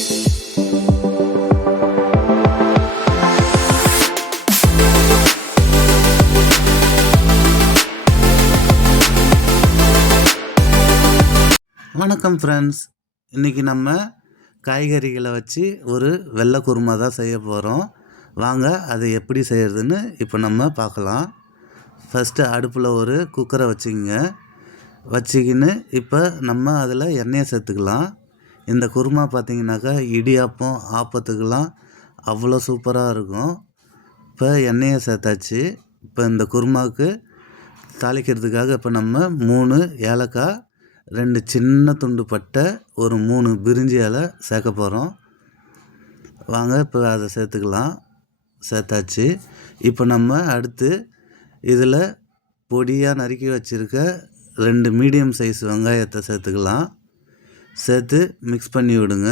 வணக்கம் ஃப்ரெண்ட்ஸ், இன்றைக்கி நம்ம காய்கறிகளை வச்சு ஒரு வெள்ளை குருமா தான் செய்ய போகிறோம். வாங்க அதை எப்படி செய்கிறதுன்னு இப்போ நம்ம பார்க்கலாம். ஃபஸ்ட்டு அடுப்பில் ஒரு குக்கரை வச்சுக்கின்னு இப்போ நம்ம அதில் எண்ணெயை சேர்த்துக்கலாம். இந்த குருமா பார்த்திங்கனாக்கா இடியாப்பம் ஆப்பத்துக்கெலாம் அவ்வளோ சூப்பராக இருக்கும். இப்போ எண்ணெயை சேர்த்தாச்சு. இப்போ இந்த குருமாவுக்கு தாளிக்கிறதுக்காக இப்போ நம்ம 3 ஏலக்காய், 2 சின்ன துண்டு பட்டை, ஒரு 3 பிரிஞ்சி இலை சேர்க்க போகிறோம். வாங்க இப்போ அதை சேர்த்தாச்சு. இப்போ நம்ம அடுத்து இதில் பொடியாக நறுக்கி வச்சுருக்க 2 மீடியம் சைஸ் வெங்காயத்தை சேர்த்துக்கலாம். சேர்த்து மிக்ஸ் பண்ணி விடுங்க.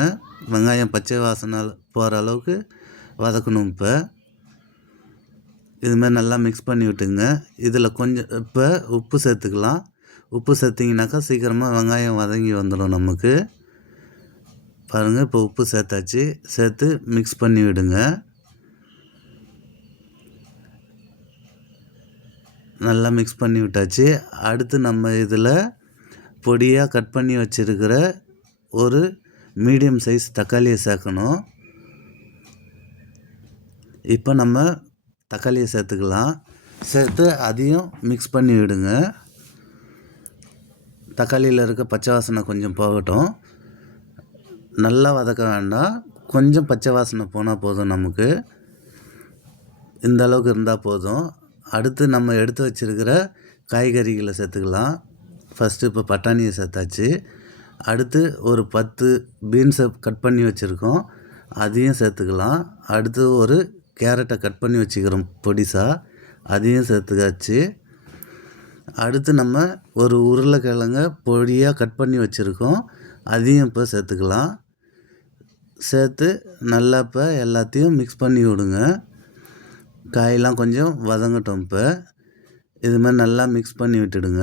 வெங்காயம் பச்சை வாசனை போகிற அளவுக்கு வதக்கணும். இப்போ இதுமாதிரி நல்லா மிக்ஸ் பண்ணி விட்டுங்க. இதில் கொஞ்சம் இப்போ உப்பு சேர்த்துக்கலாம். உப்பு சேர்த்திங்கனாக்கா சீக்கிரமாக வெங்காயம் வதங்கி வந்துடும் நமக்கு. பாருங்கள், இப்போ உப்பு சேர்த்தாச்சு. சேர்த்து மிக்ஸ் பண்ணி விடுங்க. நல்லா மிக்ஸ் பண்ணி விட்டாச்சு. அடுத்து நம்ம இதில் பொடியாக கட் பண்ணி வச்சுருக்கிற ஒரு மீடியம் சைஸ் தக்காளியை சேர்க்கணும். இப்போ நம்ம தக்காளியை சேர்த்துக்கலாம். சேர்த்து அதையும் மிக்ஸ் பண்ணி விடுங்க. தக்காளியில் இருக்க பச்சை வாசனை கொஞ்சம் போகட்டும். நல்லா வதக்க வேண்டாம், கொஞ்சம் பச்சை வாசனை போனால் போதும். நமக்கு இந்த அளவுக்கு இருந்தால் போதும். அடுத்து நம்ம எடுத்து வச்சுருக்கிற காய்கறிகளை சேர்த்துக்கலாம். ஃபஸ்ட்டு இப்போ பட்டாணியை சேர்த்தாச்சு. அடுத்து ஒரு 10 பீன்ஸை கட் பண்ணி வச்சுருக்கோம், அதையும் சேர்த்துக்கலாம். அடுத்து ஒரு கேரட்டை கட் பண்ணி வச்சுக்கிறோம் பொடிசாக, அதையும் சேர்த்துக்காச்சு. அடுத்து நம்ம ஒரு உருளைக்கிழங்க பொடியாக கட் பண்ணி வச்சுருக்கோம், அதையும் இப்போ சேர்த்துக்கலாம். சேர்த்து நல்லா இப்போ எல்லாத்தையும் மிக்ஸ் பண்ணி விடுங்க. காயெல்லாம் கொஞ்சம் வதங்கட்டும். இப்போ இதுமாதிரி நல்லா மிக்ஸ் பண்ணி விட்டுடுங்க.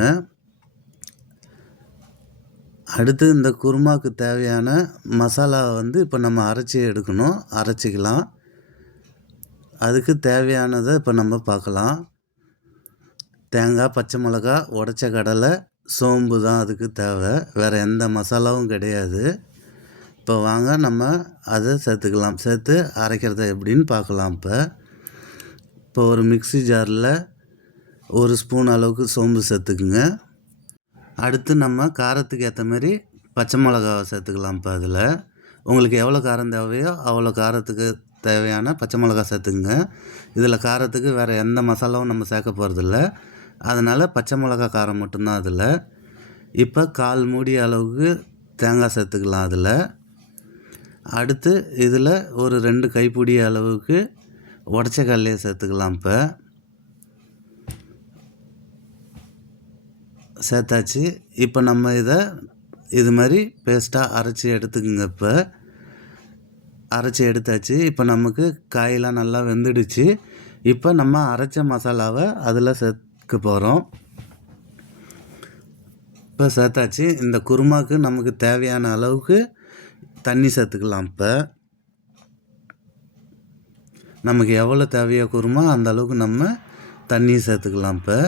அடுத்து இந்த குருமாவுக்கு தேவையான மசாலாவை இப்போ நம்ம அரைச்சிக்கலாம். அதுக்கு தேவையானதை இப்போ நம்ம பார்க்கலாம். தேங்காய், பச்சை மிளகா, உடைச்ச கடலை, சோம்பு தான் அதுக்கு தேவை. வேறு எந்த மசாலாவும் கிடையாது. இப்போ வாங்க நம்ம அதை சேர்த்துக்கலாம். சேர்த்து அரைக்கிறத எப்படின்னு பார்க்கலாம். இப்போ ஒரு மிக்ஸி ஜாரில் 1 ஸ்பூன் அளவுக்கு சோம்பு சேர்த்துக்குங்க. அடுத்து நம்ம காரத்துக்கு ஏற்ற மாதிரி பச்சை மிளகாவை சேர்த்துக்கலாம். இப்போ அதில் உங்களுக்கு எவ்வளோ காரம் தேவையோ அவ்வளோ காரத்துக்கு தேவையான பச்சை மிளகா சேர்த்துக்குங்க. இதில் காரத்துக்கு வேறு எந்த மசாலாவும் நம்ம சேர்க்க போகிறதில்ல, அதனால் பச்சை மிளகா காரம் மட்டும்தான் அதில். இப்போ 1/4 மூடி அளவுக்கு தேங்காய் சேர்த்துக்கலாம் அதில். அடுத்து இதில் ஒரு 2 கைப்பிடி அளவுக்கு உடைச்ச கடலையை சேர்த்துக்கலாம். இப்போ சேர்த்தாச்சு. இப்போ நம்ம இது மாதிரி பேஸ்ட்டாக அரைச்சி எடுத்துக்குங்க. இப்போ அரைச்சி எடுத்தாச்சு. இப்போ நமக்கு காயெல்லாம் நல்லா வெந்துடுச்சு. இப்போ நம்ம அரைச்ச மசாலாவை அதில் சேர்க்க போகிறோம். இப்போ சேர்த்தாச்சு. இந்த குருமாவுக்கு நமக்கு தேவையான அளவுக்கு தண்ணி சேர்த்துக்கலாம். இப்போ நமக்கு எவ்வளோ தேவையோ குருமா அந்த அளவுக்கு நம்ம தண்ணி சேர்த்துக்கலாம். இப்போ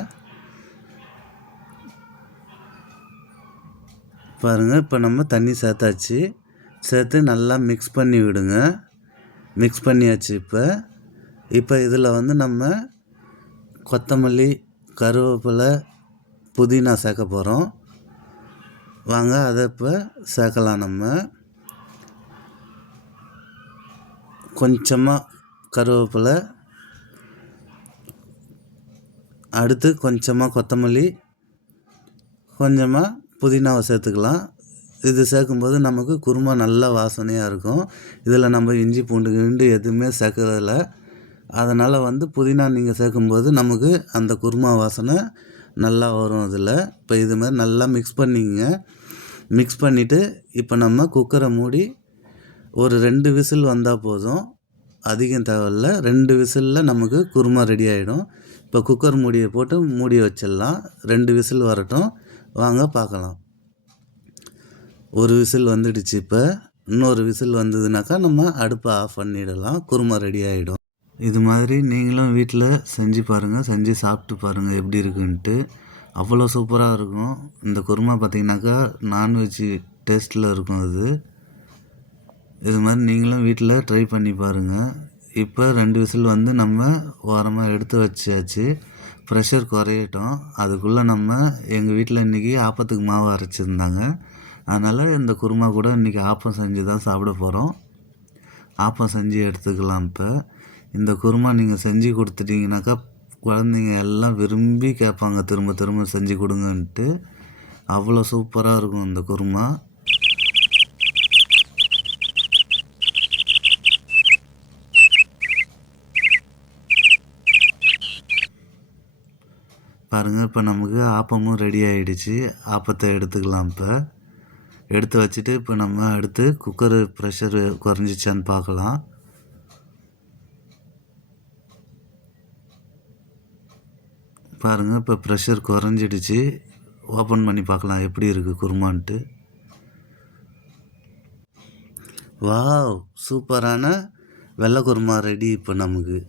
பாருங்கள், இப்போ நம்ம தண்ணி சேர்த்தாச்சு. சேர்த்து நல்லா மிக்ஸ் பண்ணி விடுங்க. மிக்ஸ் பண்ணியாச்சு. இப்போ இதில் நம்ம கொத்தமல்லி, கருவேப்பிலை, புதினா சேர்க்க போகிறோம். வாங்க அதை இப்போ சேர்க்கலாம். நம்ம கொஞ்சமாக கருவேப்பிலை, அடுத்து கொஞ்சமாக கொத்தமல்லி, கொஞ்சமாக புதினாவை சேர்த்துக்கலாம். இது சேர்க்கும்போது நமக்கு குருமா நல்ல வாசனையாக இருக்கும். இதில் நம்ம இஞ்சி பூண்டு எதுவுமே சேர்க்கறதில்ல. அதனால் புதினா நீங்கள் சேர்க்கும்போது நமக்கு அந்த குருமா வாசனை நல்லா வரும் அதில். இப்போ இது மாதிரி நல்லா மிக்ஸ் பண்ணிங்க. மிக்ஸ் பண்ணிவிட்டு இப்போ நம்ம குக்கரை மூடி ஒரு 2 விசில் வந்தால் போதும், அதிகம் தேவையில்ல. 2 விசிலில் நமக்கு குருமா ரெடி ஆகிடும். இப்போ குக்கர் மூடியை போட்டு மூடி வச்சிடலாம். 2 விசில் வரட்டும், வாங்க பார்க்கலாம். 1 விசில் வந்துடுச்சு. இப்போ இன்னொரு விசில் வந்ததுனாக்கா நம்ம அடுப்பை ஆஃப் பண்ணிடலாம். குருமா ரெடி ஆகிடும். இது மாதிரி நீங்களும் வீட்டில் செஞ்சு பாருங்கள், செஞ்சு சாப்பிட்டு பாருங்கள் எப்படி இருக்குன்ட்டு. அவ்வளோ சூப்பராக இருக்கும். இந்த குருமா பார்த்திங்கனாக்கா நான்வெஜ் டேஸ்ட்டில் இருக்கும் அது. இது மாதிரி நீங்களும் வீட்டில் ட்ரை பண்ணி பாருங்கள். இப்போ 2 விசில் வந்து நம்ம ஓரமாக எடுத்து வச்சாச்சு. ப்ரெஷர் குறையட்டும். அதுக்குள்ளே நம்ம எங்கள் வீட்டில் இன்றைக்கி ஆப்பத்துக்கு மாவு அரைச்சிருந்தாங்க. அதனால் இந்த குருமா கூட இன்றைக்கி ஆப்பம் செஞ்சு தான் சாப்பிட போகிறோம். ஆப்பம் செஞ்சு எடுத்துக்கலாம். இப்போ இந்த குருமா நீங்கள் செஞ்சு கொடுத்துட்டிங்கனாக்கா குழந்தைங்க எல்லாம் விரும்பி கேட்பாங்க, திரும்ப திரும்ப செஞ்சு கொடுங்கன்ட்டு. அவ்வளோ சூப்பராக இருக்கும் இந்த குருமா. பாருங்கள், இப்போ நமக்கு ஆப்பமும் ரெடி ஆகிடுச்சு. ஆப்பத்தை எடுத்துக்கலாம். இப்போ எடுத்து வச்சுட்டு இப்போ நம்ம அடுத்து குக்கரு ப்ரெஷரு குறைஞ்சிச்சான்னு பார்க்கலாம். பாருங்கள், இப்போ ப்ரெஷர் குறைஞ்சிடுச்சு. ஓப்பன் பண்ணி பார்க்கலாம் எப்படி இருக்குது குருமான்ட்டு. வாவ், சூப்பரான வெள்ளை குருமா ரெடி இப்போ நமக்கு.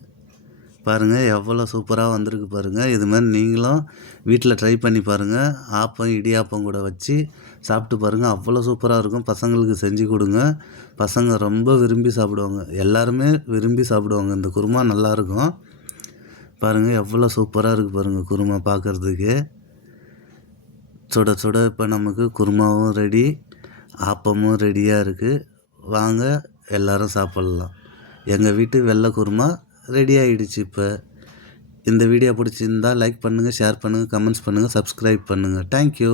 பாருங்கள் எவ்வளோ சூப்பராக வந்திருக்கு பாருங்கள். இது மாதிரி நீங்களும் வீட்டில் ட்ரை பண்ணி பாருங்கள். ஆப்பம் இடியாப்பம் கூட வச்சு சாப்பிட்டு பாருங்கள். அவ்வளோ சூப்பராக இருக்கும். பசங்களுக்கு செஞ்சு கொடுங்க. பசங்க ரொம்ப விரும்பி சாப்பிடுவாங்க. எல்லாருமே விரும்பி சாப்பிடுவாங்க. இந்த குருமா நல்லாயிருக்கும். பாருங்கள் எவ்வளோ சூப்பராக இருக்குது பாருங்கள் குருமா பார்க்குறதுக்கு. சுட சுட இப்போ நமக்கு குருமாவும் ரெடி, ஆப்பமும் ரெடியாக இருக்குது. வாங்க எல்லோரும் சாப்பிட்லாம். எங்கள் வீட்டு வெள்ளை குருமா ரெடி ஆகிடுச்சு. இப்போ இந்த வீடியோ பிடிச்சிருந்தால் லைக் பண்ணுங்கள், ஷேர் பண்ணுங்கள், கமெண்ட்ஸ் பண்ணுங்கள், சப்ஸ்கிரைப் பண்ணுங்கள். தேங்க்யூ.